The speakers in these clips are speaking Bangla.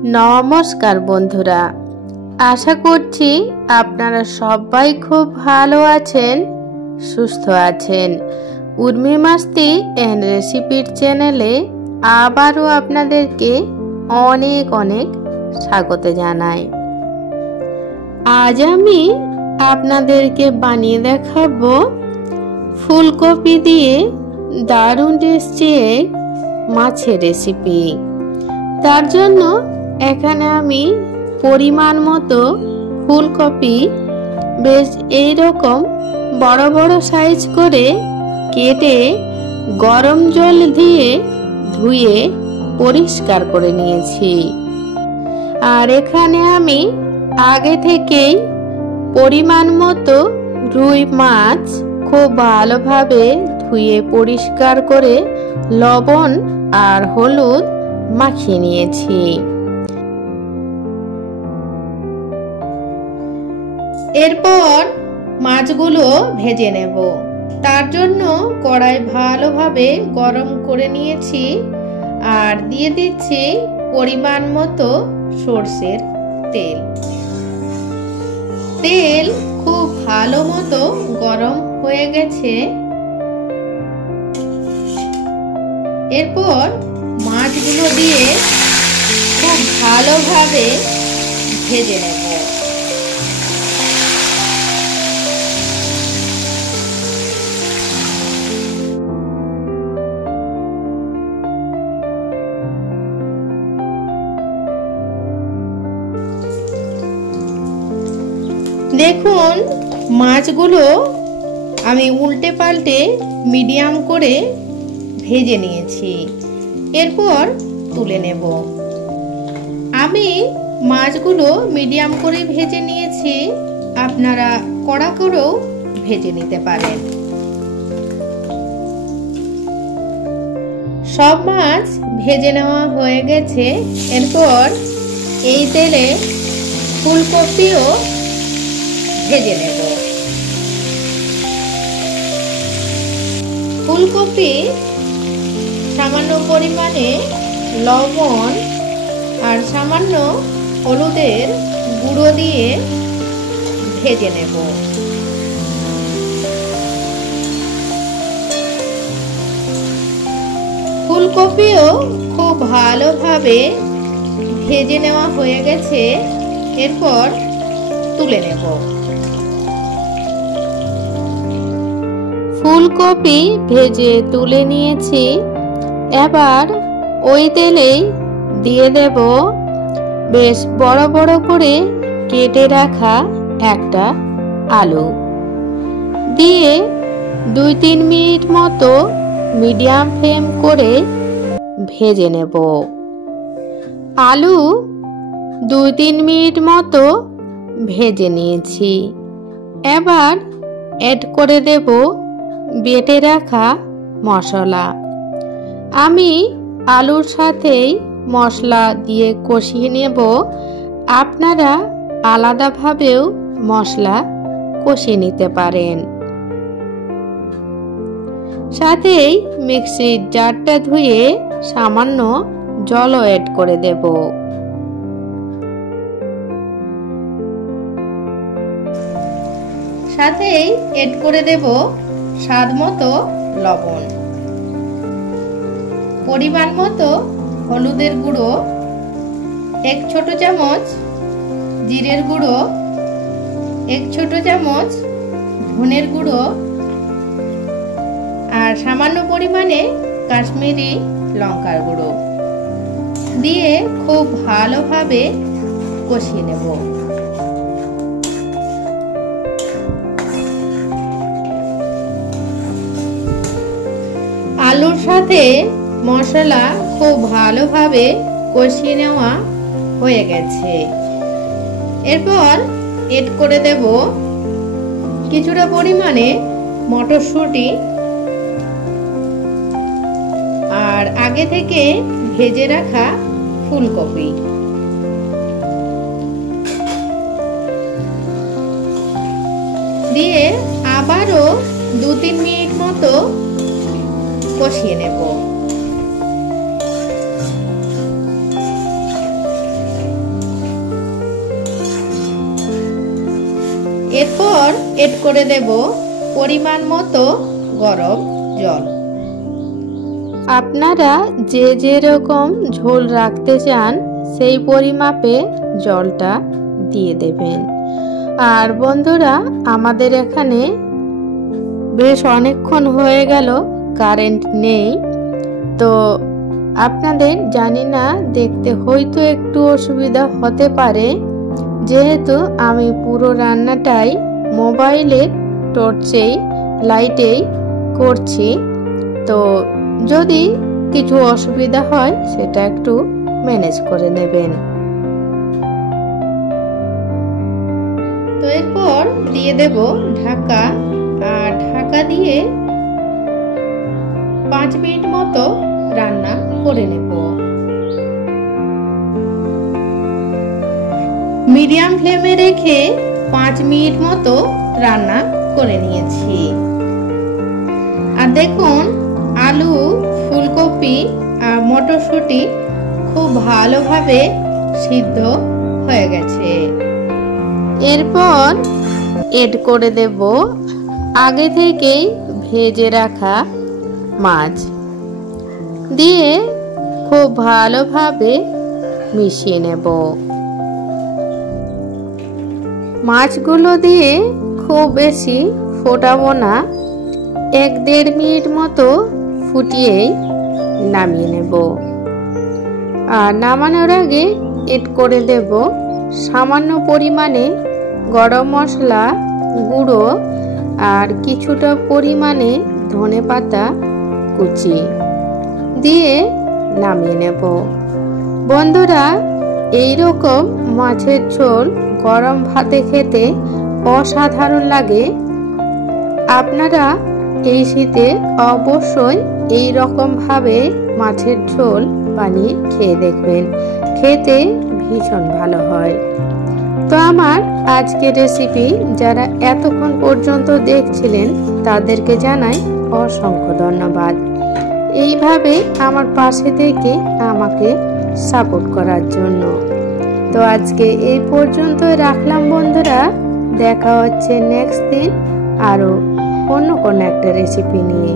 নমস্কার বন্ধুরা, আশা করছি আপনারা সবাই খুব ভালো আছেন, সুস্থ আছেন। উর্মি মাস্তি এন্ড রেসিপির চ্যানেলে আবারও আপনাদেরকে অনেক অনেক স্বাগত জানাই। আজ আমি আপনাদেরকে বানিয়ে দেখাবো ফুলকপি দিয়ে দারুণ টেস্টি মাছের রেসিপি। তার জন্য এখানে আমি পরিমাণ মতো ফুলকপি বেশ এইরকম বড় বড় সাইজ করে কেটে গরম জল দিয়ে ধুয়ে পরিষ্কার করে নিয়েছি। আর এখানে আমি আগে থেকেই পরিমাণ মতো রুই মাছ খুব ভালোভাবে ধুয়ে পরিষ্কার করে লবণ আর হলুদ মাখিয়ে নিয়েছি। এরপর মাছগুলো ভেজে নেব। তার জন্য কড়াই ভালোভাবে গরম করে নিয়েছি আর দিয়ে দিচ্ছি পরিমাণ মতো সরষের তেল। তেল খুব ভালো মতো গরম হয়ে গেছে। এরপর মাছগুলো দিয়ে খুব ভালোভাবে ভেজে নেব। দেখুন, মাছগুলো আমি উল্টে পাল্টে মিডিয়াম করে ভেজে নিয়েছি। এরপর তুলে নেব। আমি মাছগুলো মিডিয়াম করে ভেজে নিয়েছি, আপনারা কড়া করেও ভেজে নিতে পারেন। সব মাছ ভেজে নেওয়া হয়ে গেছে। এরপর এই তেলে ফুলকপিও ভেজে নেব। ফুলকপি সামান্য পরিমাণে লবণ আর সামান্য হলুদের গুঁড়ো দিয়ে ভেজে নেব। ফুলকপিও খুব ভালোভাবে ভেজে নেওয়া হয়ে গেছে। এরপর তুলে নেব। ফুলকপি ভেজে তুলে নিয়েছি। এবার ওই তেলেই দিয়ে দেব বেশ বড় বড় করে কেটে রাখা একটা আলু। দিয়ে 2-3 মিনিট মতো মিডিয়াম ফ্লেম করে ভেজে নেব। আলু 2-3 মিনিট মতো ভেজে নিয়েছি। এবার অ্যাড করে দেব বেটে রাখা মশলা। আমি আলুর সাথেই মশলা দিয়ে কষিয়ে নেব। আপনারা আলাদাভাবেও মশলা কষিয়ে নিতে পারেন। সাথেই মিক্সির জারটা ধুয়ে সামান্য জলও অ্যাড করে দেব। সাথেই অ্যাড করে দেব স্বাদ মতো লবণ, পরিমাণ মতো হলুদের গুঁড়ো, 1 ছোট চামচ জিরের গুঁড়ো, 1 ছোট চামচ ধনের গুঁড়ো আর সামান্য পরিমাণে কাশ্মীরি লঙ্কার গুঁড়ো দিয়ে খুব ভালোভাবে কষিয়ে নেব। আলুর সাথে মশলা খুব ভালোভাবে কষিয়ে নেওয়া হয়ে গেছে। এরপর এড করে দেব কিছুটা পরিমাণে মটরশুঁটি আর আগে থেকে ভেজে রাখা ফুলকপি। দিয়ে আবারও 2-3 মিনিট মতো কষিয়ে নেব। এড করে দেব পরিমাণ মতো গরম জল। আপনারা যে যেরকম ঝোল রাখতে চান সেই পরিমাপে জলটা দিয়ে দেবেন। আর বন্ধুরা, আমাদের এখানে বেশ অনেকক্ষণ হয়ে গেল কারেন্ট নেই, তো আপনাদের জানি না দেখতে হয়তো একটু অসুবিধা হতে পারে, যেহেতু আমি পুরো রান্নাটাই মোবাইলের টর্চেই লাইটেই করছি। তো যদি কিছু অসুবিধা হয় সেটা একটু ম্যানেজ করে নেবেন। তো এরপর দিয়ে দেব ঢাকা, আর ঢাকা দিয়ে 5 মিনিট মতো রান্না করে নেব। মিডিয়াম ফ্লেমে রেখে 5 মিনিট মতো রান্না করে নিয়েছি। আর দেখুন, আলু, ফুলকপি আর মটরশুঁটি খুব ভালোভাবে সিদ্ধ হয়ে গেছে। এরপর এড করে দেব আগে থেকেই ভেজে রাখা মাছ, দিয়ে খুব ভালোভাবে মিশিয়ে নেব। মাছগুলো দিয়ে খুব বেশি ফোটাবো না, 1-1.5 মিনিট মতো ফুটিয়েই নামিয়ে নেব। আর নামানোর আগে এড করে দেব সামান্য পরিমাণে গরম মশলা গুঁড়ো আর কিছুটা পরিমাণে ধনেপাতা কুচি দিয়ে নামিয়ে নেব। বন্ধুরা, এই রকম মাছের ঝোল গরম ভাতে খেতে অসাধারণ লাগে। আপনারা এই শীতে অবশ্যই এই রকম ভাবে মাছের ঝোল বানিয়ে খেয়ে দেখবেন, খেতে ভীষণ ভালো হয়। তো আমার আজকের রেসিপি যারা এতক্ষণ পর্যন্ত দেখছিলেন তাদেরকে জানাই অসংখ্য ধন্যবাদ, এইভাবে আমার পাশে থেকে আমাকে সাপোর্ট করার জন্য। তো আজকে এই পর্যন্ত রাখলাম বন্ধুরা, দেখা হচ্ছে নেক্সট দিন আরো অন্য কোনো একটা রেসিপি নিয়ে।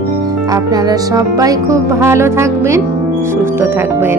আপনারা সবাই খুব ভালো থাকবেন, সুস্থ থাকবেন।